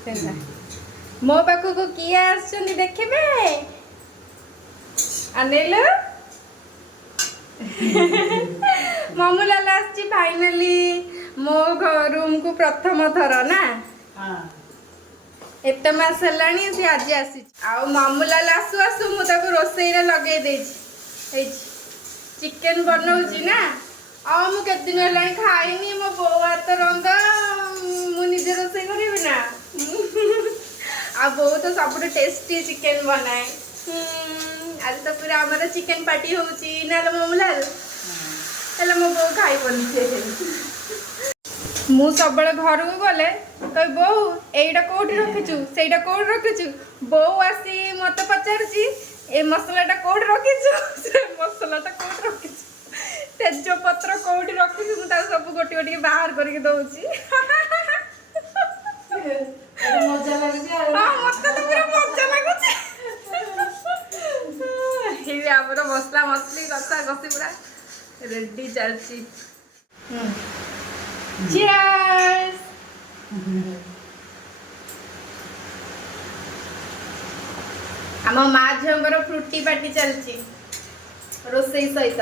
मो पाखु को किए आछन देखिबे अनेलो मामूलाल आछि फाइनली मो रूम को प्रथम थर ना एत मास हेलाणी से आज आसी आ मामूलाल आसु आसु मु ताको रोसई रे लगे देछि चिकन बनाउछि ना आ मु केत दिन हेलाणी खाइनी मो बो हाथ रंगा मु निजे रोसई करिबि ना आ बो तो सब टेस्टी चिकन बनाए आज तो पूरा हमारा चिकन पार्टी होउछि ना मामूलाल हेला मो बो खाइ बनि मु सब घर को गले कह बो एटा कोठी रखिचु सेटा कोठी रखिचु बो आसी मत पचारची ए मसलाटा कोठी रखिचु से मसलाटा कोठी रखिचु तेज पत्र कोठी रखिचु मु ता सब गोटी गोटी बाहर करके दउची मजा लागुची हां मत तो पूरा मजा लागुची हे हमर मसला मसली कसा गसी पूरा रेडी चलची Cheers! आम माँ झीर फ्रुटी पार्टी चलती रोसई सहित